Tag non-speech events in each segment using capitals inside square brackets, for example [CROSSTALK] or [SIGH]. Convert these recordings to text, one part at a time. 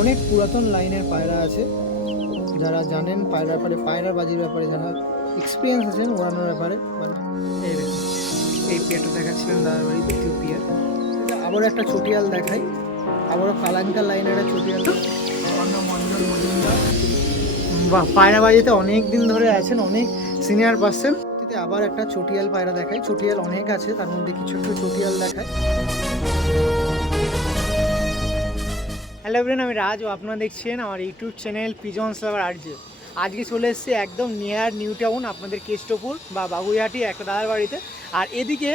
অনেক পুরাতন লাইনের পায়রা আছে। যারা জানেন পায়রার ব্যাপারে পায়রা বাজির ব্যাপারে, যারা এক্সপিরিয়েন্স আছেন ওড়ানোর ব্যাপারে মানে এই এই পিয়ারটা দাদার বাড়ি দ্বিতীয় পিয়ার আবার একটা চটিয়াল দেখাই। আবারও কালাঙ্কা লাইনের একটা চটিয়াল। মজুমদার। বাহ পায়রা বাজিতে অনেক দিন ধরে আছেন, অনেক সিনিয়র পার্সন আবার একটা চটিয়াল পায়রা দেখাই। চটিয়াল অনেক আছে, তার মধ্যে কিছু একটু চটিয়াল দেখায় হ্যালো এভরিন আমি রাজ ও আপনারা দেখছেন আমার YouTube channel pigeon lover Arya আজকে চলে এসেছি একদম নিয়ার নিউ টাউন আপনাদের কেষ্টপুর বা বাগুইহাটি, একটা দাদার বাড়িতে। আর এদিকে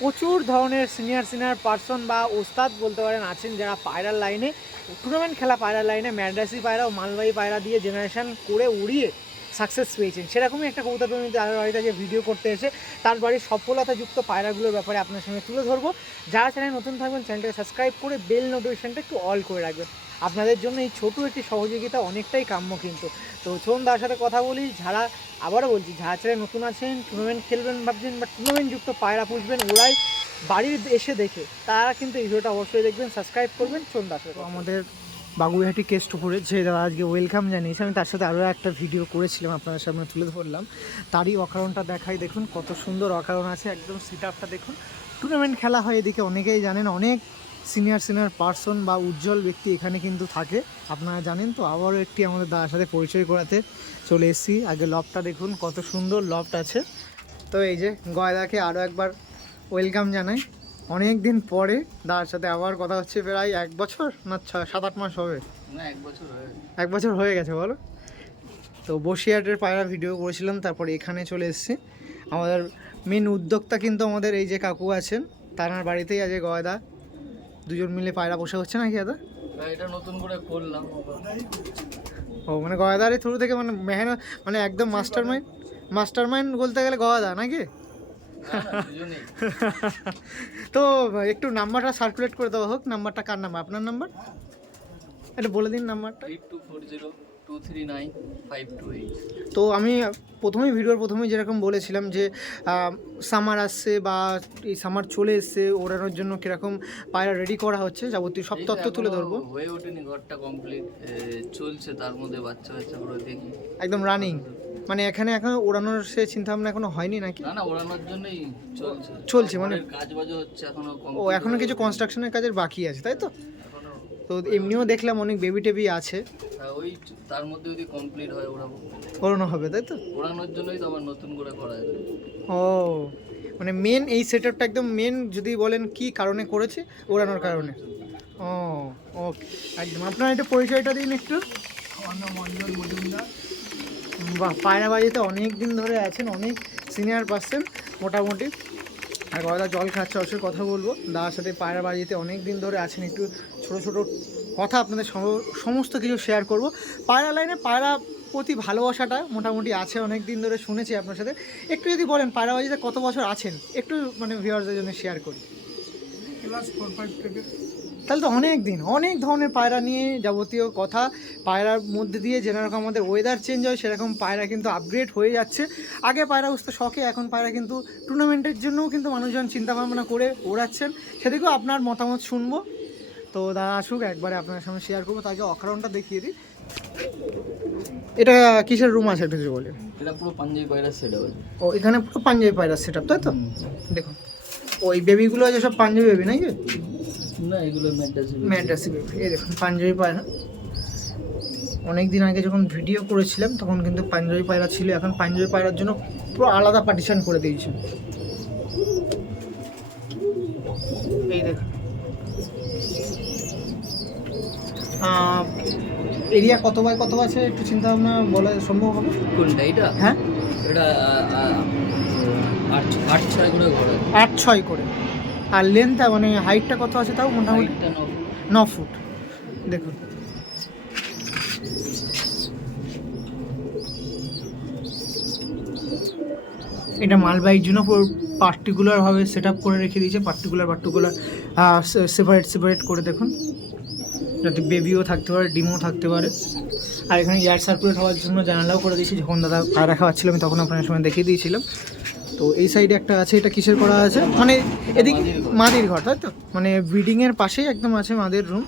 প্রচুর ধরনের সিনিয়র সিনিয়র পার্সন বা ওস্তাদ বলতে পারেন, আছেন যারা পায়রার লাইনে টুর্নামেন্ট খেলা পায়রার লাইনে ম্যাড্রাসি পায়রা ও মালবাহী পায়রা দিয়ে জেনারেশান করে উড়িয়ে সাকসেস পেয়েছেন। সেরকমই একটা কবুতর প্রেমী দাদার বাড়িতে যে ভিডিও করতে এসে তার বাড়ির সফলতাযুক্ত পায়রাগুলোর ব্যাপারে আপনার সঙ্গে তুলে ধরবো। যারা চ্যানেল নতুন থাকবেন চ্যানেলটাকে সাবস্ক্রাইব করে বেল নোটিফিকেশনটা একটু অল করে রাখবেন। আপনাদের জন্য এই ছোট একটি সহযোগিতা অনেকটাই কাম্য কিন্তু। তো চলুন তার সাথে কথা বলি, যারা, আবারও বলছি, যারা চ্যানেল নতুন আছেন টুর্নামেন্ট খেলবেন ভাবছেন বা টুর্নামেন্ট যুক্ত পায়রা পুষবেন, ওরাই বাড়ির এসে দেখে তারা কিন্তু এই ভিডিওটা অবশ্যই দেখবেন সাবস্ক্রাইব করবেন। তার সাথে আমাদের বাগুইহাটি কেস্ট উপরে যে দাদা আজকে ওয়েলকাম জানিয়েছে। আমি তার সাথে আরও একটা ভিডিও করেছিলাম আপনাদের সামনে তুলে ধরলাম। তারই অকারণটা দেখাই, দেখুন কত সুন্দর অকারণ আছে। একদম সিট আপটা দেখুন। টুর্নামেন্ট খেলা হয় এদিকে, অনেকেই জানেন, অনেক সিনিয়র সিনিয়র পার্সন বা উজ্জ্বল ব্যক্তি এখানে কিন্তু থাকে। আপনারা জানেন তো, আবারও একটি আমাদের দাদার সাথে পরিচয় করাতে চলে এসেছি। আগে লবটা দেখুন, কত সুন্দর লবট আছে। তো এই যে গয়দাকে আরও একবার ওয়েলকাম জানাই। অনেক দিন পরে দাদার সাথে আবার কথা হচ্ছে প্রায় এক বছর না ছ- সাত আট মাস হবে? এক বছর হয়ে গেছে। এক বছর হয়ে গেছে বলো। তো বসিরহাটের পায়রা ভিডিও করেছিলাম তারপরে এখানে চলে এসেছি। আমাদের মেন উদ্যোক্তা কিন্তু আমাদের এই যে কাকু আছেন তার বাড়িতেই আছে গয়দা। দুজন মিলে পায়রা বসে হচ্ছে নাকি দাদা? এটা নতুন করে করলাম ও মানে গয়দার থ্রু থেকে মানে মেহনত মানে একদম মাস্টার মাইন্ড মাস্টার মাইন্ড বলতে গেলে গয়দা নাকি? [LAUGHS] তো একটু নাম্বারটা সার্কুলেট করে দেওয়া হোক। নাম্বারটা কার নাম্বার? আপনার নাম্বার? এটা বলে দিন নাম্বারটা। Eight two four zero. Two three nine five two eight তো আমি প্রথমেই ভিডিওর প্রথমেই যেরকম বলেছিলাম যে সামার আসছে বা এই সামার চলে এসছে ওড়ানোর জন্য কীরকম পায়রা রেডি করা হচ্ছে যাবতীয় সব তথ্য তুলে ধরবো। হয়ে ওঠেনি ঘরটা কমপ্লিট চলছে তার মধ্যে বাচ্চা বাচ্চা করে দেখি। একদম রানিং মানে এখানে এখন ওড়ানোর সে চিন্তা ভাবনা এখনও হয়নি নাকি? না না ওড়ানোর জন্যই চলছে। চলছে, মানে- কাজ বাজও হচ্ছে এখনও ও এখনও কিছু কনস্ট্রাকশনের কাজের বাকি আছে তাই তো? তো এমনিও দেখলাম অনেক বেবি টেবি আছে। তা ওই তার মধ্যে যদি কমপ্লিট হয় ওড়াবো ওড়ানো হবে তাই তো? ওড়ানোর জন্যই তো আবার নতুন করে করা যাবে ও মানে মেন এই সেটআপটা একদম মেন যদি বলেন কি কারণে করেছে ওড়ানোর কারণে। ও ওকে একদম আপনার এটা পরিচয়টা দিন একটু। মঞ্জল মজুমদার। বাহ পায়রা বাজিতে অনেক দিন ধরে আছেন অনেক সিনিয়র পার্সন মোটামুটি। আর গয়দা জল খাচ্ছে অবশ্যই কথা বলব। দাদার সাথে পায়রা বাজিতে অনেক দিন ধরে আছেন একটু ছোট ছোট কথা আপনাদের সমস্ত কিছু শেয়ার করব। পায়রা লাইনে পায়রা প্রতি ভালোবাসাটা মোটামুটি আছে অনেক দিন ধরে শুনেছি আপনার সাথে। একটু যদি বলেন পায়রা বাজিতে কত বছর আছেন? একটু মানে ভিউয়ার্সদের জন্য শেয়ার করি। ক্লাস ফোর ফাইভ থেকে। তাহলে তো অনেক দিন অনেক ধরনের পায়রা নিয়ে যাবতীয় কথা। পায়রার মধ্যে দিয়ে যেরকম আমাদের ওয়েদার চেঞ্জ হয় সেরকম পায়রা কিন্তু আপগ্রেড হয়ে যাচ্ছে। আগে পায়রা উঠতে শখে এখন পায়রা কিন্তু টুর্নামেন্টের জন্যও কিন্তু মানুষজন চিন্তা ভাবনা করে ওড়াচ্ছেন। সেদিকেও আপনার মতামত শুনব। তো দাদা আসুক একবারে আপনার সামনে শেয়ার করব তাকে অকারণটা দেখিয়ে দিই। এটা কিসের রুম আছে একটু বলেন? এটা পুরো পাঞ্জাবি পায়রা সেট ও এখানে পুরো পাঞ্জাবি পায়রা সেট তাই তো? দেখুন ওই বেবিগুলো আছে সব পাঞ্জাবি বেবি নাকি? না এগুলো ম্যাড্রাসি ম্যান্টাসি বেবি এই দেখুন পাঞ্জাবি পায়রা। অনেক দিন আগে যখন ভিডিও করেছিলাম তখন কিন্তু পাঞ্জাবি পায়রা ছিল এখন পাঞ্জাবি পায়রার জন্য পুরো আলাদা পার্টিশন করে দিয়েছে। এরিয়া কত বাই কত আছে? একটু চিন্তা ভাবনা বলা সম্ভব হবে? কোনটা? এটা হ্যাঁ? এটা আট আট ছয় করে আট ছয় করে। আর লেন্থটা মানে হাইটটা কত আছে তাও মোটামুটি? ন ফুট। দেখুন। এটা মালবাহীর জন্য পার্টিকুলারভাবে সেট আপ করে রেখে দিয়েছে পার্টিকুলার পার্টিকুলার সেপারেট সেপারেট করে দেখুন। যাতে বেবিও থাকতে পারে, ডিমও থাকতে পারে। আর এখানে এয়ার সার্কুলেট হওয়ার জন্য জানালাও করে দিয়েছি, যখন দাদা পায়রা খাওয়াচ্ছিল আমি তখন আপনার সময় দেখিয়ে দিয়েছিলাম। তো এই সাইডে একটা আছে, এটা কিসের করা আছে? মানে এদিকে মাদের ঘর, তাই তো? মানে বিল্ডিংয়ের পাশেই একদম আছে মাদের রুম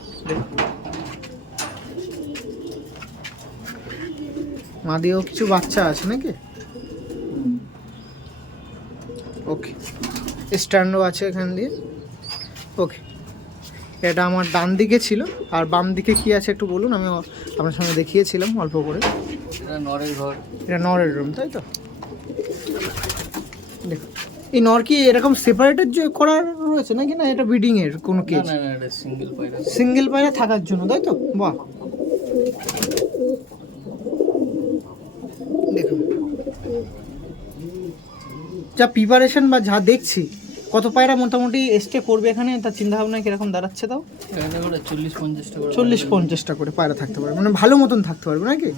মাদিও কিছু বাচ্চা আছে নাকি? ওকে স্ট্যান্ডও আছে এখান দিয়ে। ওকে এটা আমার ডান দিকে ছিল। আর বাম দিকে কি আছে একটু বলুন আমি আপনার সঙ্গে দেখিয়েছিলাম অল্প করে। এটা নরের ঘর। এটা নরের রুম তাই তো? দেখুন এই নর কি এরকম সেপারেটেড করার রয়েছে নাকি না? এটা ব্রিডিং এর কোনো কেজ সিঙ্গেল পায়রা। সিঙ্গেল পায়রা থাকার জন্য তাই তো? বাহ। দেখুন। যা প্রিপারেশন বা যা দেখছি কত পায়রা মোটামুটি স্টে করবে এখানে? তার চিন্তা ভাবনা কীরকম দাঁড়াচ্ছে তাও? চল্লিশ পঞ্চাশটা করে চল্লিশ পঞ্চাশটা করে পায়রা থাকতে পারবে। মানে ভালো মতন থাকতে পারবে নাকি?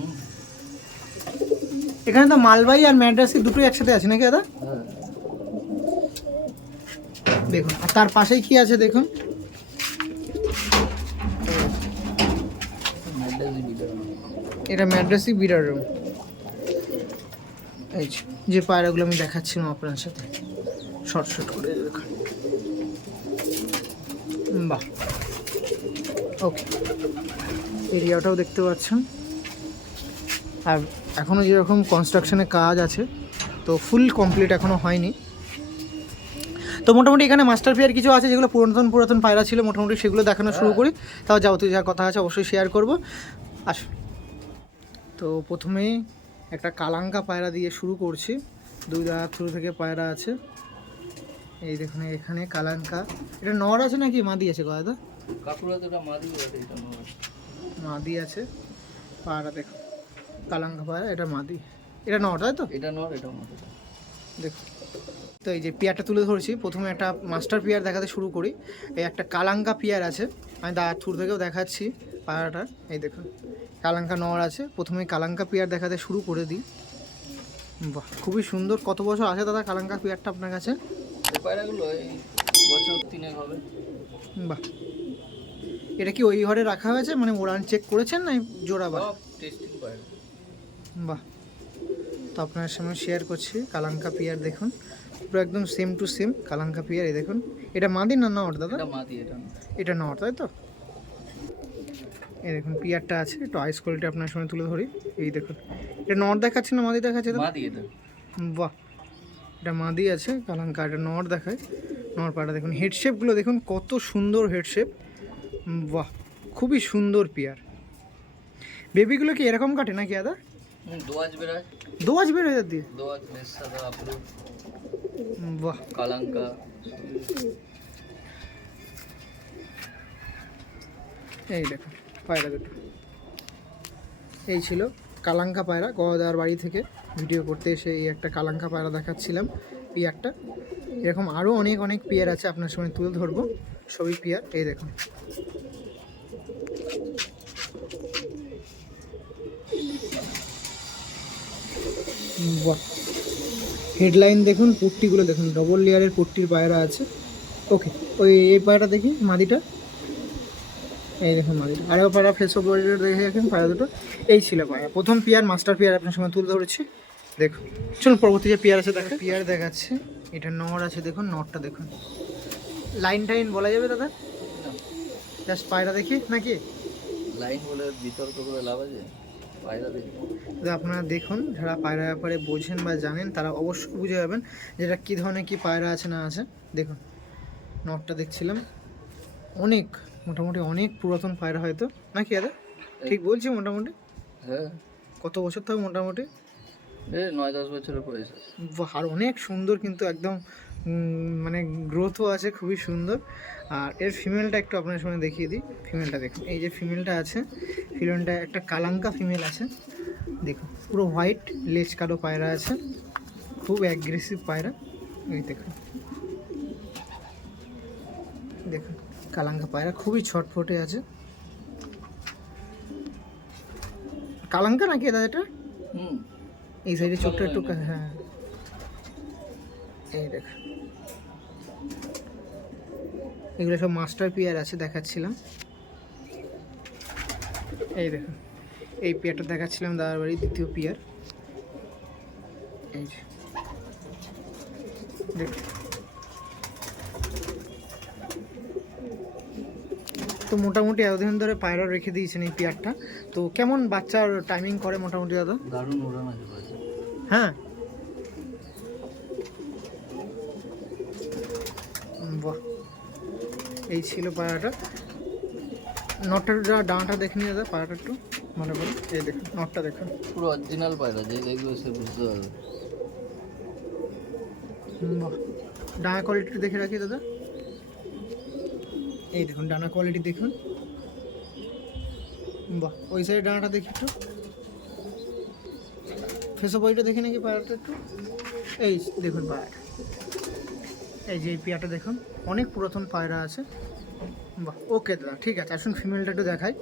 এখানে তো মালবাই আর ম্যাড্রাসি দুটোই একসাথে আছে নাকি দাদা? হ্যাঁ। দেখুন আর তার পাশেই কি আছে দেখুন? এটা ম্যাড্রাসি বিরার রুম। এই যে, যে পায়রাগুলো আমি দেখাচ্ছিলাম আপনার সাথে। শর্ট করে বাহ। ওকে এরিয়াটাও দেখতে পাচ্ছেন। আর এখনও যেরকম কনস্ট্রাকশনের কাজ আছে, তো ফুল কমপ্লিট এখনও হয়নি। তো মোটামুটি এখানে মাস্টার পেয়ার কিছু আছে যেগুলো পুরাতন পুরাতন পায়রা ছিল, মোটামুটি সেগুলো দেখানো শুরু করি। তাও যাবতীয় যা কথা আছে অবশ্যই শেয়ার করব। আস তো প্রথমে একটা কালাঙ্কা পায়রা দিয়ে শুরু করছি। দুই দাঁড়া থ্রু থেকে পায়রা আছে। এই দেখুন এখানে কালাঙ্কা এটা নর আছে নাকি? মাদি আছে দাদা? কাকুরা তো এটা মাদি বলে এটা নর। মাদি আছে। পায়রা দেখো কালাঙ্কা পায়রা এটা মাদি। এটা নর তাই তো? এটা নর এটা মাদি। দেখুন তো এই যে পেয়ারটা তুলে ধরেছি প্রথমে একটা মাস্টার পেয়ার দেখাতে শুরু করি। এই একটা কালাঙ্কা পেয়ার আছে আমি দা থ্রু থেকেও দেখাচ্ছি পায়রাটা এই দেখুন কালাঙ্কা নর আছে প্রথমে কালাঙ্কা পেয়ার দেখাতে শুরু করে দিই। বাহ খুবই সুন্দর কত বছর আছে দাদা কালাঙ্কা পেয়ারটা আপনার কাছে? এই পায়রাগুলো এই বছর তিনেক হবে। বাহ। এটা কি ওই ঘরে রাখা হয়েছে? মানে ওরান চেক করেছেন না জোড়া বা টেস্টিং পায়রা বাহ। তো আপনার সামনে শেয়ার করছি কালাঙ্কা পিয়ার দেখুন। পুরো একদম সেম টু সেম কালাঙ্কা পিয়ার এই দেখুন। এটা মাদি না নট দাদা? এটা মাদি এটা নর। এটা নট তাই তো? এই দেখুন পিয়ারটা আছে। একটু আইস কোয়ালিটি আপনার সামনে তুলে ধরি। এই দেখুন। এটা নট দেখাচ্ছে না মাদি দেখাচ্ছে বাহ। এটা মাদি আছে কালাঙ্কা এটা নট দেখায় নর পাটা দেখুন হেডশেপগুলো দেখুন কত সুন্দর হেডশেপ বাহ খুবই সুন্দর পিয়ার বেবিগুলো কি এরকম কাটে নাকি দাদা দোয়াজ বেড়ায় দোয়াজ বের হয়ে দিয়ে? দোয়াজ মেসাদা আপলু বাহ। কালাঙ্কা। এই দেখুন পায়রা দুটো। এই ছিল কালাঙ্কা পায়রা গদার বাড়ি থেকে। ভিডিও করতে এসে এই একটা কালাঙ্কা পায়রা দেখাচ্ছিলাম পিয়ারটা এরকম আরও অনেক অনেক পিয়ার আছে, আপনার সামনে তুলে ধরবো। সবই পিয়ার, এই দেখুন। হেডলাইন দেখুন, পট্টিগুলো দেখুন ডবল লেয়ারের পট্টির পায়রা আছে। ওকে ওই, এই পায়রাটা দেখি, মাদিটা। এই দেখুন মাদিটা। আরেও পায়রা ফেস অফ দেখে রাখেন পায়রা দুটো। এই ছিল পায়রা। প্রথম পিয়ার মাস্টার পিয়ার আপনার সঙ্গে তুলে ধরেছি। দেখুন। চলুন পরবর্তী যে পিয়ার আছে দেখা পিয়ার দেখাচ্ছে। এটা নর আছে দেখুন নরটা দেখুন। লাইন টাইন বলা যাবে দাদা? জাস্ট পায়রা দেখি নাকি? লাইন বলে বিতর্ক করে লাভ আছে? দেখি। আপনারা দেখুন যারা পায়রা ব্যাপারে বোঝেন বা জানেন তারা অবশ্যই বুঝে যাবেন যেটা কী ধরনের কী পায়রা আছে না আছে। দেখুন নটটা দেখছিলাম। অনেক মোটামুটি অনেক পুরাতন পায়রা হয়তো। নাকি দাদা? ঠিক বলছি মোটামুটি? হ্যাঁ। কত বছর থাকবে মোটামুটি? নয় দশ বছরের বয়স আর অনেক সুন্দর কিন্তু একদম মানে গ্রোথও আছে খুবই সুন্দর। আর এর ফিমেলটা একটু আপনার সঙ্গে দেখিয়ে দিই। ফিমেলটা দেখুন এই যে ফিমেলটা আছে ফিমেলটা একটা কালাঙ্কা ফিমেল আছে। দেখুন পুরো হোয়াইট লেজ কালো পায়রা আছে। খুব অ্যাগ্রেসিভ পায়রা। এই দেখুন দেখুন কালাঙ্কা পায়রা খুবই ছটফটে আছে। কালাঙ্কা নাকি দাদা এটা হুম। এই সাইডে চোখটা একটু হ্যাঁ এই দেখ। এগুলো সব মাস্টার পিয়ার আছে দেখাচ্ছিলাম। এই দেখুন এই পিয়ারটা দেখাচ্ছিলাম দাদার বাড়ির দ্বিতীয় পিয়ার। এই তো মোটামুটি এতদিন ধরে পায়রা রেখে দিয়েছেন এই পেয়ারটা। তো কেমন বাচ্চার টাইমিং করে মোটামুটি দাদা? দারুণ উড়ান আছে হ্যাঁ। বাহ। এই ছিল পায়রাটা নটটা ডানাটা দেখে নিয়ে দাদা পায়রাটা একটু মনে করুন এই দেখুন নটটা দেখুন। পুরো অরিজিনাল পায়রা যে দেখবে সে বুঝতে পারবে। বাহ। ডানা কোয়ালিটি দেখে রাখি দাদা। এই দেখুন ডানা কোয়ালিটি দেখুন। বাহ ওই সাইডে ডানাটা দেখি একটু। ফেসো বইটা দেখে নাকি পায়রাটা একটু? এই দেখুন পায়রাটা এই যে এই পেয়ারটা দেখুন, অনেক পুরাতন পায়রা আছে। বাহ ওকে দাদা, ঠিক আছে, আসুন ফিমেলটা একটু দেখাই।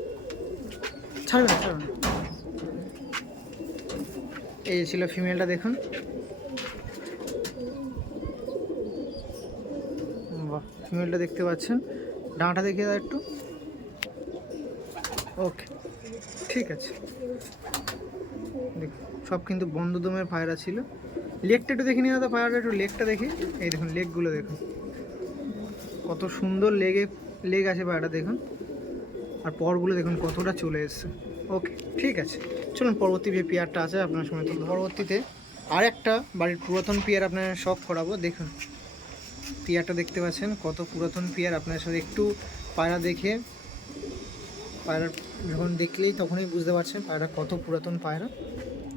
ছাড়বে না ছাড়বে না। এই ছিল ফিমেলটা দেখুন। বাহ ফিমেলটা দেখতে পাচ্ছেন। ডাঁটা দেখিয়ে দাও একটু। ওকে ঠিক আছে। দেখুন। সব কিন্তু বন্ধ দমের পায়রা ছিল। লেকটা একটু দেখিনি দাদা পায়রাটা একটু লেকটা দেখি। এই দেখুন লেকগুলো দেখুন। কত সুন্দর লেগে লেগ আছে পায়রাটা দেখুন। আর পরগুলো দেখুন, কতটা চলে এসছে। ওকে ঠিক আছে। চলুন, পরবর্তী যে পেয়ারটা আছে, আপনার সময় তো পরবর্তীতে আর একটা বাড়ির পুরাতন পেয়ার আপনার শখ করাবো। দেখুন, পেয়ারটা দেখতে পাচ্ছেন, কত পুরাতন পেয়ার। আপনার সাথে একটু পায়রা দেখে, পায়রা যখন দেখলেই তখনই বুঝতে পারছেন পায়রা কত পুরাতন পায়রা।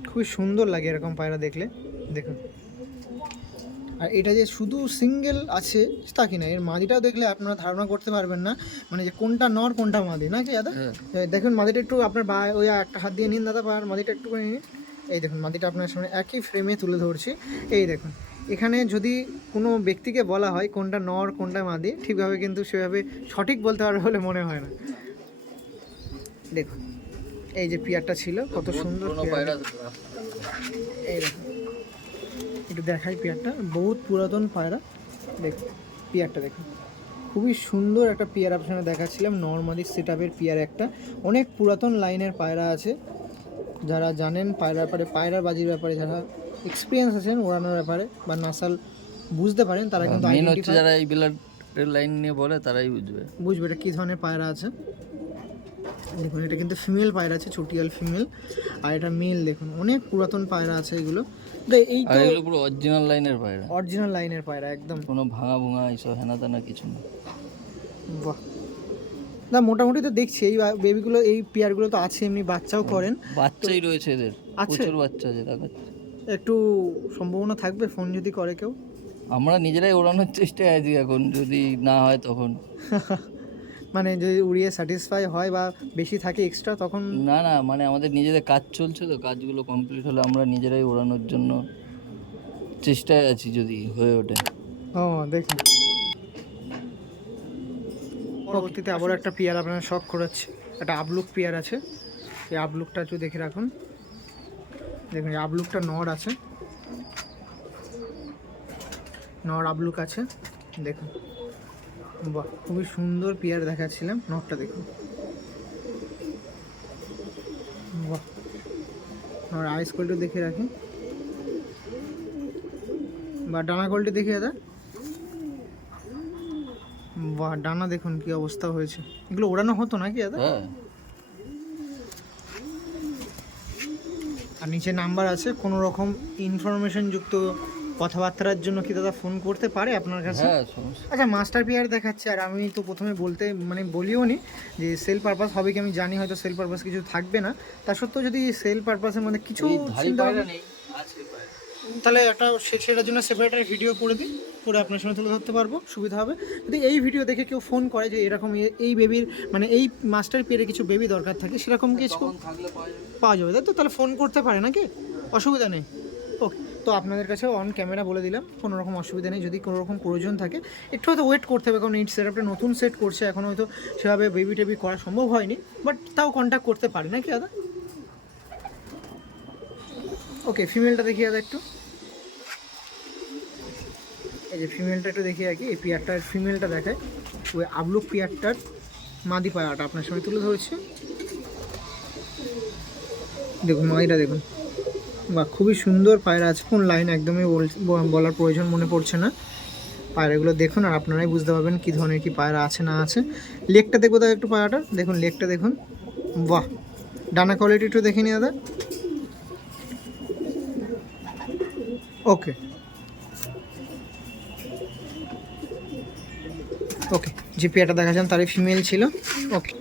খুবই সুন্দর লাগে এরকম পায়রা দেখলে। দেখুন আর এটা যে শুধু সিঙ্গেল আছে তা কি না? এর মাদিটাও দেখলে আপনারা ধারণা করতে পারবেন না মানে যে কোনটা নর কোনটা মাদি। না কি দাদা? হ্যাঁ। দেখুন মাদিটা একটু আপনার বা ওই একটা হাত দিয়ে নিন দাদা আর মাদিটা একটু করে নিন। এই দেখুন মাদিটা আপনার সামনে একই ফ্রেমে তুলে ধরছি। এই দেখুন এখানে যদি কোনো ব্যক্তিকে বলা হয় কোনটা নর কোনটা মাদি ঠিকভাবে কিন্তু সেভাবে সঠিক বলতে পারবে বলে মনে হয় না। দেখুন। এই যে পিয়ারটা ছিল কত সুন্দর পায়রা। এই একটু দেখাই পেয়ারটা। বহুত পুরাতন পায়রা। দেখ পেয়ারটা দেখুন খুবই সুন্দর একটা পেয়ার আপনার দেখাচ্ছিলাম। নর্মালি সেট আপের পেয়ার একটা। অনেক পুরাতন লাইনের পায়রা আছে। যারা জানেন পায়রার ব্যাপারে পায়রা বাজির ব্যাপারে যারা এক্সপিরিয়েন্স আছেন ওড়ানোর ব্যাপারে বা নাসাল বুঝতে পারেন তারা কিন্তু মেন হচ্ছে যারা এই বিলার লাইন নিয়ে বলে তারাই বুঝবে। বুঝবে এটা কী ধরনের পায়রা আছে। দেখুন এটা কিন্তু ফিমেল পায়রা আছে চটিয়াল ফিমেল আর এটা মেল দেখুন অনেক পুরাতন পায়রা আছে এগুলো। এই আর তো এগুলো পুরো অরিজিনাল লাইনের পায়রা। অরিজিনাল লাইনের পায়রা একদম। কোনো ভাঙা ভুঙা এইসব হেনা তেনা কিছু না। বাহ। না মোটামুটি তো দেখছি এই বেবিগুলো এই পেয়ারগুলো তো আছে এমনি বাচ্চাও করেন। বাচ্চাই রয়েছে এদের। আছে? প্রচুর বাচ্চা আছে দেখাচ্ছে একটু সম্ভাবনা থাকবে ফোন যদি করে কেউ? আমরা নিজেরাই ওড়ানোর চেষ্টায় আছি এখন যদি না হয় তখন। [LAUGHS] মানে যদি উড়িয়ে স্যাটিসফাই হয় বা বেশি থাকে এক্সট্রা তখন না না মানে আমাদের নিজেদের কাজ চলছে তো কাজগুলো কমপ্লিট হলে আমরা নিজেরাই ওড়ানোর জন্য চেষ্টায় আছি যদি হয়ে ওঠে। ও দেখুন। পরবর্তীতে আবার একটা পেয়ার আপনার শখ করাচ্ছে। একটা আবলুক পিয়ার আছে। এই আবলুকটা একটু দেখে রাখুন। দেখুন আবলুকটা নর আছে। নর আবলুক আছে। দেখুন। বাহ খুবই সুন্দর পেয়ার দেখাচ্ছিলাম। নরটা দেখুন। বাহ নর আইস কোয়ালিটি দেখে রাখি। বা ডানা কোয়ালিটি দেখি দাদা। বাহ ডানা দেখুন কি অবস্থা হয়েছে। এগুলো ওড়ানো হতো নাকি দাদা? হ্যাঁ। আর নিচে নাম্বার আছে কোনো রকম ইনফরমেশন যুক্ত কথাবার্তার জন্য কি দাদা ফোন করতে পারে আপনার কাছে? হ্যাঁ আচ্ছা মাস্টার পেয়ার দেখাচ্ছে আর আমি তো প্রথমে বলতে মানে বলিও নি যে সেল পারপাস হবে কি আমি জানি হয়তো সেল পারপাস কিছু থাকবে না। তা সত্ত্বেও যদি সেল পারপাসের মধ্যে কিছু চিন্তা তাহলে একটা সে- সেটার জন্য সেপারেট ভিডিও করে দিই করে আপনার সঙ্গে তুলে ধরতে পারব সুবিধা হবে। যদি এই ভিডিও দেখে কেউ ফোন করে যে এরকম এই বেবির মানে এই মাস্টার পেয়ারে কিছু বেবি দরকার থাকে সেরকম কিছু পাওয়া যাবে। তাই তো? তাহলে ফোন করতে পারে নাকি? অসুবিধা নেই। তো আপনাদের কাছে অন ক্যামেরা বলে দিলাম, কোনো রকম অসুবিধা নেই, যদি কোনো রকম প্রয়োজন থাকে, একটু হয়তো ওয়েট করতে হবে, কারণ এই সেটআপটা নতুন সেট করছে, এখন হয়তো সেভাবে বেবি টেবি করা সম্ভব হয়নি বাট তাও কন্ট্যাক্ট করতে পারে নাকি দাদা? ওকে ফিমেলটা দেখি দাদা একটু। এই যে ফিমেলটা একটু দেখি রাখি এই পিয়ারটার ফিমেলটা দেখায়। ওই আবলুক পিয়ারটার মাদি পায়াটা আপনার সঙ্গে তুলে ধরেছে। দেখুন মাদিটা, দেখুন। বা খুবই সুন্দর পায়রা আছে কোন লাইন একদমই বল- বলার প্রয়োজন মনে পড়ছে না। পায়রাগুলো দেখুন আর আপনারাই বুঝতে পারবেন কী ধরনের কি পায়রা আছে না আছে। লেকটা দেখব দাদা একটু পায়রাটা দেখুন লেকটা দেখুন। বাহ! ডানা কোয়ালিটি একটু দেখে নিই দাদা। ওকে ওকে যে পেয়ারটা দেখাচ্ছেন তারই ফিমেল ছিল। ওকে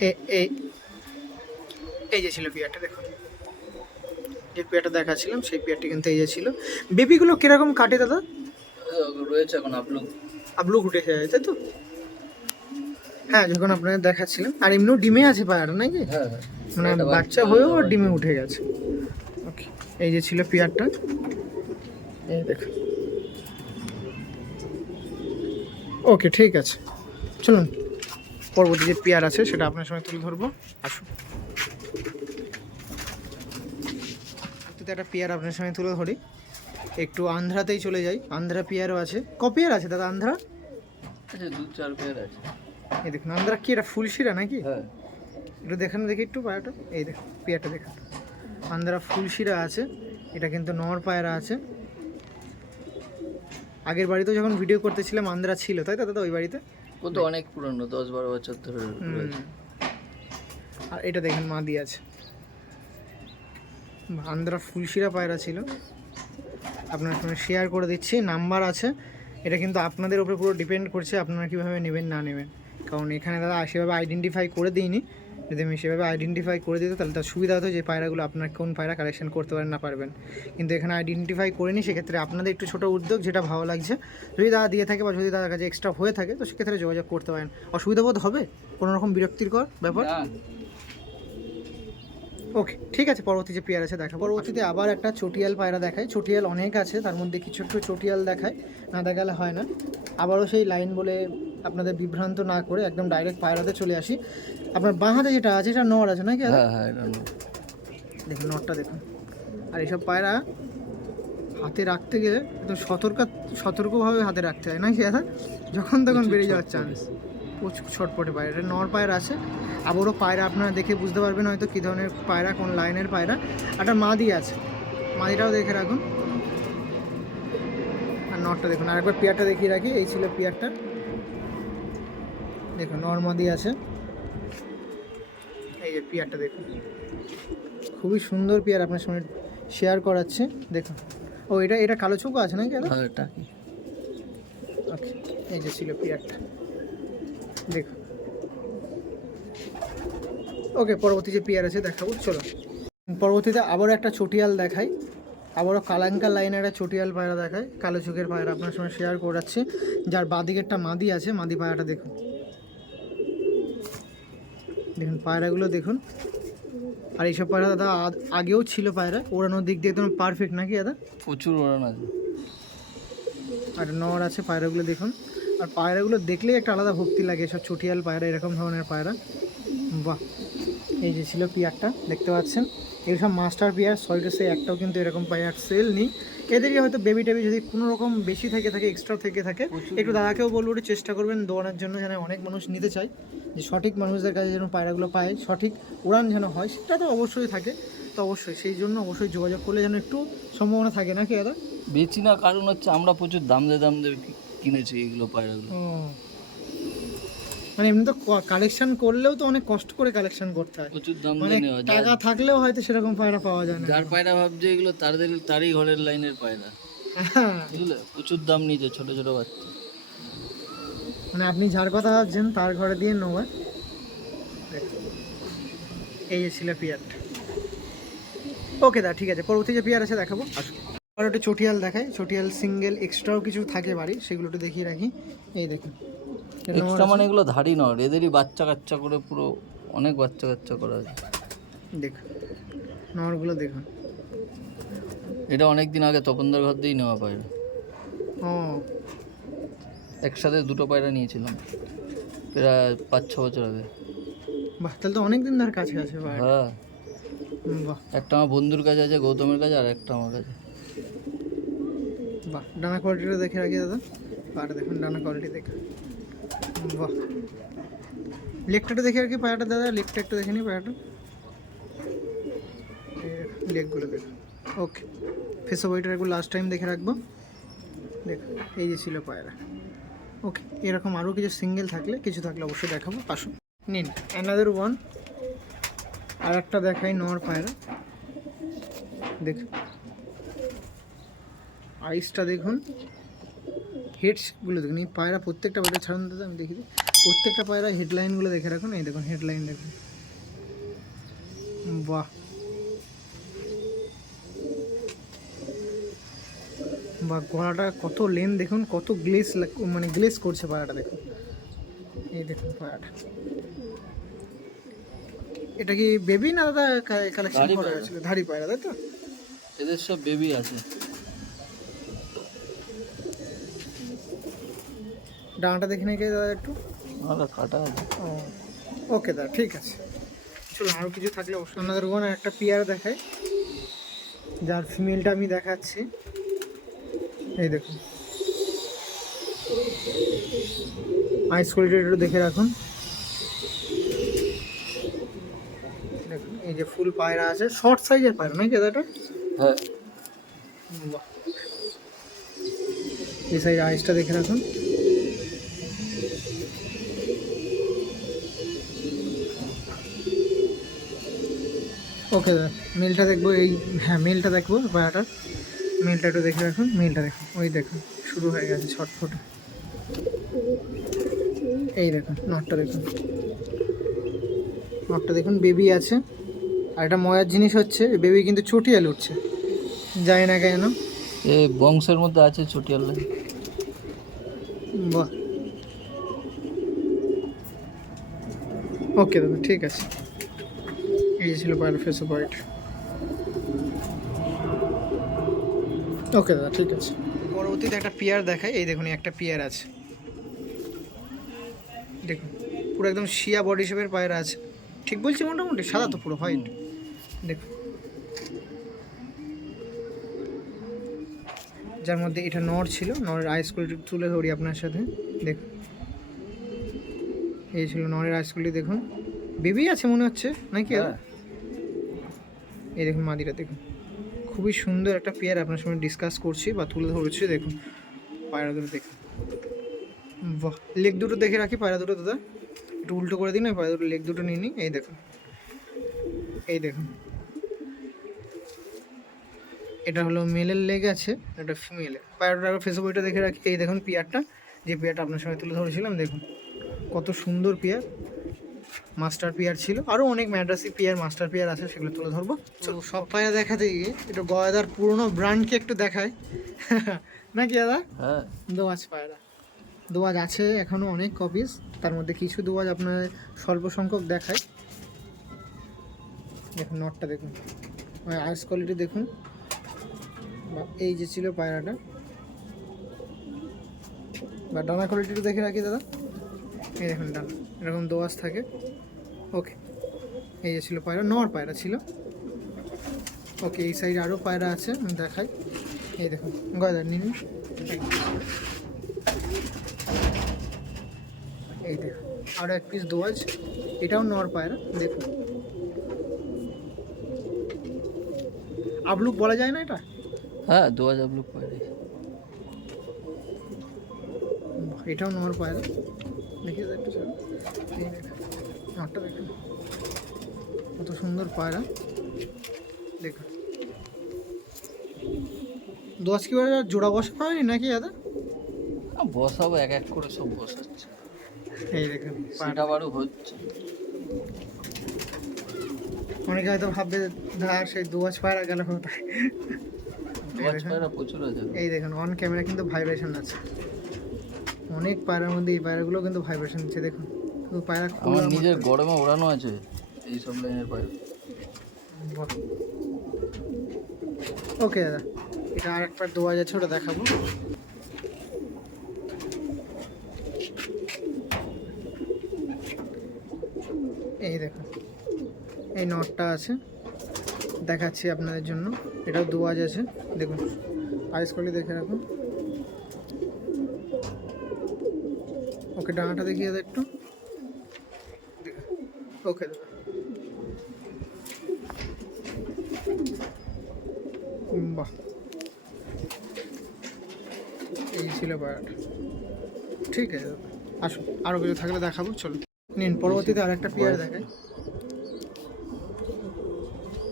এই এই যে ছিল পেয়ারটা দেখুন। যে পেয়ারটা দেখাচ্ছিলাম সেই পেয়ারটি কিন্তু এই যে ছিল। বেবিগুলো কীরকম কাটে দাদা? রয়েছে এখন আপলোড আবলু ঘুটে যায় তাই তো? হ্যাঁ যখন আপনাদের দেখাচ্ছিলাম। আর এমনিও ডিমে আছে পায়রাটা নাকি? হ্যাঁ হ্যাঁ। মানে বাচ্চা। হয়েও ডিমে উঠে গেছে। ওকে এই যে ছিল পেয়ারটা। এই দেখুন। ওকে ঠিক আছে। চলুন পরবর্তী যে পেয়ার আছে সেটা আপনার সঙ্গে তুলে ধরবো। আসুন। তো একটা পেয়ার আপনার সঙ্গে তুলে ধরি। একটু আন্ধ্রাতেই চলে যাই। আন্ধ্রা পেয়ারও আছে। ক পেয়ার আছে দাদা আন্ধ্রা? আচ্ছা দু চার পেয়ার আছে। এই দেখুন আন্ধ্রা কি এটা ফুলশিরা নাকি? হ্যাঁ। একটু দেখেন দেখি একটু পায়রাটা এই দেখুন পেয়ারটা দেখুন। আন্ধ্রা ফুলশিরা আছে। এটা কিন্তু নর পায়রা আছে। আগের বাড়িতে যখন ভিডিও করতেছিলাম আন্ধ্রা ছিল। তাই তো দাদা ওই বাড়িতে? ও তো অনেক পুরনো দশ বারো বছর ধরে হুম। আর এটা দেখেন মাদি আছে। আন্ধ্রা ফুলশিরা পায়রা ছিল। আপনার সঙ্গে শেয়ার করে দিচ্ছি নাম্বার আছে। এটা কিন্তু আপনাদের উপরে পুরো ডিপেন্ড করছে, আপনারা কীভাবে নেবেন, না নেবেন। কারণ এখানে দাদা সেভাবে আইডেন্টিফাই করে দিইনি। যদি আমি সেভাবে আইডেন্টিফাই করে দিত, তাহলে তার সুবিধা হতো যে পায়রাগুলো আপনার কোন পায়রা কালেকশন করতে পারেন, না পারবেন। কিন্তু এখানে আইডেন্টিফাই করিনি সেক্ষেত্রে আপনাদের একটু ছোটো উদ্যোগ যেটা ভালো লাগছে। যদি দাদা দিয়ে থাকে বা যদি দাদার কাছে এক্সট্রা হয়ে থাকে, তো সেক্ষেত্রে যোগাযোগ করতে পারেন। অসুবিধা বোধ হবে? কোনো রকম বিরক্তিকর ব্যাপার? ওকে ঠিক আছে পরবর্তী যে পেয়ার আছে দেখা পরবর্তীতে আবার একটা চটিয়াল পায়রা দেখায় চটিয়াল অনেক আছে তার মধ্যে কিছু একটু চটিয়াল দেখায় না দেখালে হয় না। আবারও সেই লাইন বলে আপনাদের বিভ্রান্ত না করে একদম ডাইরেক্ট পায়রাতে চলে আসি। আপনার বাঁ হাতে যেটা আছে এটা নর আছে নাকি? হ্যাঁ হ্যাঁ। দেখুন নটটা দেখুন। আর এইসব পায়রা হাতে রাখতে গেলে একদম সতর্ক সতর্কভাবে হাতে রাখতে হয় নাকি দাদা? যখন তখন বেরিয়ে যাওয়ার চান্স প্রচুর ছটপটে পায়রা। এটা নর পায়রা আছে। আবারও পায়রা আপনারা দেখে বুঝতে পারবেন হয়তো কী ধরনের পায়রা কোন লাইনের পায়রা। একটা মাদি আছে। মাদিটাও দেখে রাখুন। আর নটটা দেখুন। আরেকবার পেয়ারটা দেখিয়ে রাখি। এই ছিল পেয়ারটা। দেখুন নর মাদি আছে। এই যে পেয়ারটা দেখুন। খুবই সুন্দর পেয়ার আপনার সঙ্গে শেয়ার করাচ্ছে। দেখুন। ও এটা এটা কালো চোখও আছে নাকি হ্যাঁ ওকে এই যে ছিল পেয়ারটা। দেখুন ওকে পরবর্তী যে পেয়ার আছে দেখাবো চলো। পরবর্তীতে আবারও একটা চটিয়াল দেখাই। আবারও কালাঙ্কা লাইনের একটা চটিয়াল পায়রা দেখায় কালো চোখের পায়রা আপনার সঙ্গে শেয়ার করাচ্ছি যার বাদিকেরটা মাদি আছে মাদি পায়রাটা দেখুন। দেখুন পায়রাগুলো দেখুন। আর এইসব পায়রা দাদা আগেও ছিল পায়রা। ওড়ানোর দিক দিয়ে একদম পারফেক্ট নাকি দাদা? প্রচুর ওড়ান আছে। আর নর আছে পায়রাগুলো দেখুন। আর পায়রাগুলো দেখলেই একটা আলাদা ভক্তি লাগে সব ছুটিয়াল পায়রা এরকম ধরনের পায়রা। বাহ এই যে ছিল পিয়ারটা দেখতে পাচ্ছেন? এই সব মাস্টার পিয়ার সল্টেসে একটাও কিন্তু এরকম পায়ার সেল নেই। এদেরই হয়তো বেবি টেবি যদি কোনো রকম বেশি থেকে থাকে এক্সট্রা থেকে থাকে একটু দাদাকেও বলব একটু চেষ্টা করবেন দৌড়ানোর জন্য যেন অনেক মানুষ নিতে চায় যে সঠিক মানুষদের কাছে যেন পায়রাগুলো পায় সঠিক উড়ান যেন হয় সেটা তো অবশ্যই থাকে। তো অবশ্যই সেই জন্য অবশ্যই যোগাযোগ করলে যেন একটু সম্ভাবনা থাকে নাকি দাদা? বেচি না কারণ হচ্ছে আমরা প্রচুর দাম দিয়ে দাম দিয়ে কিনেছি এগুলো পায়রাগুলো। মানে এমনি তো কালেকশন করলেও তো অনেক কষ্ট করে কালেকশন করতে হয়। প্রচুর দাম মানে দিয়ে নেওয়া যায়। টাকা থাকলেও হয়তো সেরকম পায়রা পাওয়া যায় না। যার পায়রা ভাবছে এগুলো তাদের তারই ঘরের লাইনের পায়রা। [LAUGHS] বুঝলে? প্রচুর দাম নিয়েছে ছোট ছোট বাচ্চা। মানে আপনি যার কথা ভাবছেন তার ঘরে দিয়ে নেওয়া। এই যে ছিল পিয়ারটা ওকে দা ঠিক আছে পরবর্তী যে পিয়ার আছে দেখাবো। আসুন। আর একটা চটিয়াল দেখাই। চটিয়াল সিঙ্গেল এক্সট্রাও কিছু থাকে বাড়ি সেগুলো একটু দেখিয়ে রাখি। এই দেখুন। এক্সট্রা মানে এগুলো ধাড়ি নয় এদেরই বাচ্চা কাচ্চা করে পুরো অনেক বাচ্চা কাচ্চা করা আছে। দেখুন নরগুলো দেখুন। এটা অনেক দিন আগে তপনদার ঘর দিয়েই নেওয়া পায়রা। ও। একসাথে দুটো পায়রা নিয়েছিলাম প্রায় পাঁচ ছ বছর আগে। বাহ তাহলে তো অনেক দিন ধরে কাছে আছে হ্যাঁ। বাহ। একটা আমার বন্ধুর কাছে আছে গৌতমের কাছে আর একটা আমার কাছে। বাহ, ডানা কোয়ালিটিটা দেখে রাখি দাদা। আর দেখুন, ডানা কোয়ালিটি দেখে। বাহ। লেগটা দেখে কি পায়াটা, দাদা। লেগটা একটু দেখে নিই পায়াটা। লেগগুলো দেখুন ওকে ফেস ওয়াইটার একটু লাস্ট টাইম দেখে রাখব। দেখুন এই যে ছিল পায়রা ওকে এরকম আরও কিছু সিঙ্গেল থাকলে, কিছু থাকলে অবশ্যই দেখাবো। আসুন, নিন। অ্যানাদার ওয়ান আর একটা দেখাই নর পায়রা দেখুন। আইসটা দেখুন। হেডসগুলো দেখুন এই পায়রা প্রত্যেকটা পায়রা ছাড়ুন দাদা আমি দেখি প্রত্যেকটা পায়রা হেডলাইনগুলো দেখে রাখুন এই দেখুন হেডলাইন দেখুন। বাহ। বা গলাটা কত লেন দেখুন কত গ্লেস মানে গ্লেস করছে পায়রাটা দেখুন। এই দেখুন পায়রাটা। এটা কি বেবি না দাদা কালেকশন করা হয়েছিল? ধাড়ি পায়রা তাই তো? এদের সব বেবি আছে। ডানাটা দেখে নাকি দাদা একটু। কাটা ওকে দাদা ঠিক আছে। চলো আরও কিছু থাকলে অবশ্যই আপনাদের ওখানে একটা পেয়ারা দেখাই। যার ফিমেলটা আমি দেখাচ্ছি। এই দেখুন। আইস কোয়ালিটি একটু দেখে রাখুন। দেখুন এই যে ফুল পায়রা আছে। শর্ট সাইজের পায়রা নাকি দাদাটা হ্যাঁ। এই সাইজ আইসটা দেখে রাখুন। ওকে দাদা মেলটা দেখব এই হ্যাঁ মেলটা দেখব পায়াটার মেলটা একটু দেখে রাখুন মেলটা দেখুন ওই দেখুন শুরু হয়ে গেছে ছটফটে। এই দেখুন নটটা দেখুন। নটটা দেখুন বেবি আছে। আর একটা মজার জিনিস হচ্ছে বেবি কিন্তু চটিয়াল উঠছে যায় না কেন? এ বংশের মধ্যে আছে চটিয়াল বাহ। ওকে দাদা ঠিক আছে। যে ছিল পায়ের ফেস হোয়াইট ওকে দাদা ঠিক আছে। পরবর্তীতে একটা পিয়ার দেখাই। এই দেখুন একটা পিয়ার আছে। দেখুন পুরো একদম শিয়া বডি শেপের পায়ের আছে। ঠিক বলছি মোটামুটি? সাদা তো পুরো হোয়াইট। দেখুন। যার মধ্যে এটা নর ছিল নরের আইসগুলি তুলে ধরি আপনার সাথে। দেখুন। এই ছিল নরের আইসগুলি দেখুন। বেবি আছে মনে হচ্ছে নাকি দাদা? হ্যাঁ। এই দেখুন মাদিরা, দেখুন। খুবই সুন্দর একটা পেয়ার আপনার সঙ্গে ডিসকাস করছি বা তুলে ধরছি, দেখুন। পায়রা দুটো দেখুন। বাহ লেগ দুটো দেখে রাখি পায়রা দুটো, দাদা। একটু উল্টো করে দিন পায়রা দুটো লেগ দুটো নিয়ে নিই। এই দেখুন। এই দেখুন। এটা হলো মেলের লেগ আছে, এটা ফিমেলের পায়রাটা ফেসবুকটা দেখে রাখি। এই দেখুন পেয়ারটা যে পেয়ারটা আপনার সঙ্গে তুলে ধরেছিলাম, দেখুন। কত সুন্দর পেয়ার মাস্টার পেয়ার ছিল। আরও অনেক ম্যাড্রাসি পেয়ার মাস্টার পেয়ার আছে সেগুলো তুলে ধরবো। তো সব পায়রা দেখাতে গিয়ে একটু গয়দার পুরোনো ব্র্যান্ডকে একটু দেখায় [LAUGHS] নাকি দাদা? হ্যাঁ। দোয়াজ পায়রা। দোয়াজ আছে এখনও অনেক কপিস তার মধ্যে কিছু দোয়াজ আপনার স্বল্প সংখ্যক দেখায় দেখুন নটটা দেখুন। আইস কোয়ালিটি দেখুন। বা এই যে ছিল পায়রাটা। বা ডানা কোয়ালিটিটা দেখে রাখি দাদা। এই দেখুন ডানা এরকম দোয়াজ থাকে। ওকে এই যে ছিল পায়রা নর পায়রা ছিল। ওকে এই সাইডে আরও পায়রা আছে আমি দেখাই। এই দেখুন গয়দার নিন। এই দেখুন আরও এক পিস দোয়াজ এটাও নর পায়রা দেখুন। আবলুক বলা যায় না এটা? হ্যাঁ দোয়াজ হাজার লোক পারে এটাও নর পায়রা। একটু দেখুন কত সুন্দর পায়রা। দেখুন। দশ কি জোড়া বসা হয়নি নাকি দাদা বসাবো এক এক করে সব বসাচ্ছে। এই দেখুন পায়রা। বারও হচ্ছে। অনেকে হয়তো ভাববে ধর সেই দুয়াজ পায়রা গেল কোথায় এই দেখুন অন ক্যামেরা কিন্তু ভাইব্রেশন আছে। অনেক পায়রার মধ্যে এই পায়রাগুলো কিন্তু ভাইব্রেশন দিচ্ছে দেখুন। পায়রা আমার নিজের গরমে ওড়ানো আছে এই সব লাইনের পায়রা। ওকে দাদা এটা আর একবার দোয়াজ আছে ওটা দেখাবো। এই দেখুন এই নটটা আছে দেখাচ্ছি আপনাদের জন্য। এটাও দোয়াজ আছে দেখুন। আইস করলে দেখে রাখুন। ওকে ডানাটা দেখিয়ে দাদা একটু। ওকে দাদা বাহ। এই ছিল পায়রাটা ঠিক আছে দাদা আসুন আরও কিছু থাকলে দেখাবো চলো। নিন পরবর্তীতে আর একটা পেয়ার দেখাই।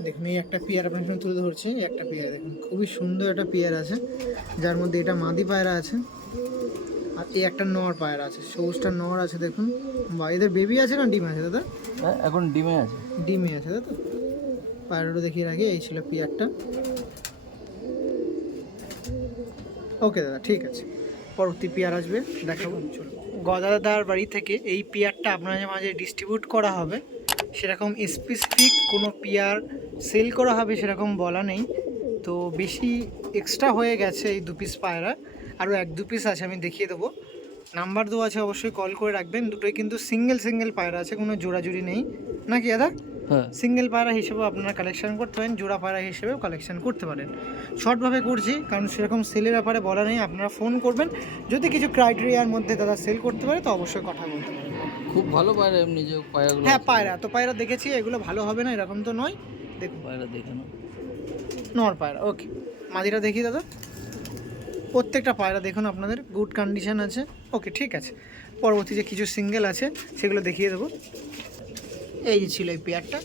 দেখুন এই একটা পেয়ার আপনার সামনে তুলে ধরছি একটা পেয়ার দেখুন। খুবই সুন্দর একটা পেয়ার আছে যার মধ্যে এটা মাদি পায়রা আছে। আর এই একটা নর পায়রা আছে সবুজটা নর আছে দেখুন। বা এদের বেবি আছে না ডিম আছে দাদা? হ্যাঁ এখন ডিমে আছে। ডিমে আছে তো পায়রাটা দেখিয়ে রাখি এই ছিল পেয়ারটা। ওকে দাদা ঠিক আছে। পরবর্তী পেয়ার আসবে দেখাবো। চলো গদাদার বাড়ি থেকে এই পেয়ারটা আপনাদের মাঝে ডিস্ট্রিবিউট করা হবে। সেরকম স্পেসিফিক কোনো পেয়ার সেল করা হবে সেরকম বলা নেই। তো বেশি এক্সট্রা হয়ে গেছে এই দু পিস পায়রা। আরও এক দু পিস আছে আমি দেখিয়ে দেবো। নাম্বার দেওয়া আছে অবশ্যই কল করে রাখবেন। দুটোই কিন্তু সিঙ্গেল সিঙ্গেল পায়রা আছে কোনো জোড়াজুড়ি নেই। নাকি দাদা? হ্যাঁ। সিঙ্গেল পায়রা হিসেবেও আপনারা কালেকশন করতে পারেন জোড়া পায়রা হিসেবেও কালেকশন করতে পারেন। শর্টভাবে করছি কারণ সেরকম সেলের ব্যাপারে বলা নেই আপনারা ফোন করবেন। যদি কিছু ক্রাইটেরিয়ার মধ্যে দাদা সেল করতে পারে তো অবশ্যই কথা বলতে পারেন। খুব ভালো পায়রা এমনি যে পায়রাগুলো হ্যাঁ পায়রা। তো পায়রা দেখেছি এগুলো ভালো হবে না এরকম তো নয়। দেখুন। পায়রা দেখে নর পায়রা ওকে মাদিটা দেখি দাদা। প্রত্যেকটা পায়রা দেখুন আপনাদের গুড কন্ডিশন আছে। ওকে ঠিক আছে। পরবর্তী যে কিছু সিঙ্গেল আছে সেগুলো দেখিয়ে দেবো। এই যে ছিল এই পেয়ারটা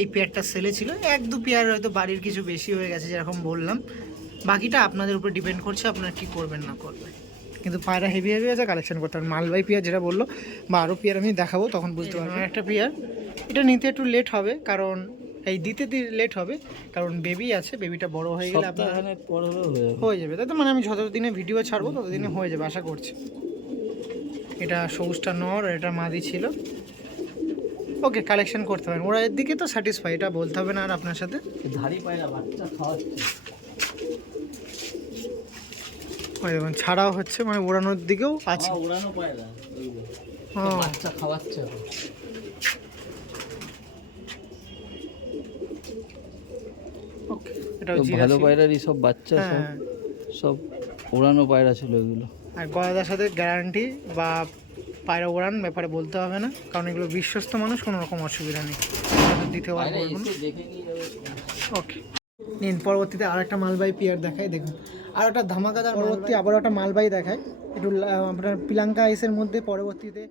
এই পেয়ারটা সেলে ছিল। এক দু পেয়ার হয়তো বাড়ির কিছু বেশি হয়ে গেছে যেরকম বললাম। বাকিটা আপনাদের উপর ডিপেন্ড করছে আপনারা কী করবেন না করবেন। কিন্তু পায়রা হেভি হেভি আছে কালেকশন করতে হবে। মালবাই পেয়ার যেটা বলল বা আরও পেয়ার আমি দেখাবো তখন বুঝতে পারবেন। একটা পেয়ার এটা নিতে একটু লেট হবে কারণ এই দিতে লেট হবে কারণ বেবি আছে বেবিটা বড় হয়ে গেলে আপনার হয়ে যাবে। হয়ে যাবে। তাই তো মানে আমি যতদিনে ভিডিও ছাড়বো ততদিনে হয়ে যাবে আশা করছি। এটা সবুজটা নর আর এটা মাদি ছিল। ওকে কালেকশন করতে পারেন ওরা এর দিকে তো স্যাটিসফাই এটা বলতে হবে না আর আপনার সাথে। ধাড়ি পায়রা বাচ্চা ওই দেখুন ছাড়াও হচ্ছে মানে ওড়ানোর দিকেও আছে। উড়ানো পায়রা বাচ্চা খাওয়াচ্ছে এখন। ওকে এটা জিরা ভালো। পায়রারই সব বাচ্চা সব হ্যাঁ। সব উড়ানো পায়রা ছিল এগুলো। আর গলাদার সাথে গ্যারান্টি বা পায়রা ওড়ান ব্যাপারে বলতে হবে না কারণ এগুলো বিশ্বস্ত মানুষ কোনো রকম অসুবিধা নেই। দিতে পারব ওকে নিন পরবর্তীতে আর একটা মালবাই পিয়ার দেখায় দেখুন। আর একটা ধামাকাদার পরবর্তী আবার একটা মালবাই দেখায় একটু আপনার পিলাঙ্কা আইসের মধ্যে পরবর্তীতে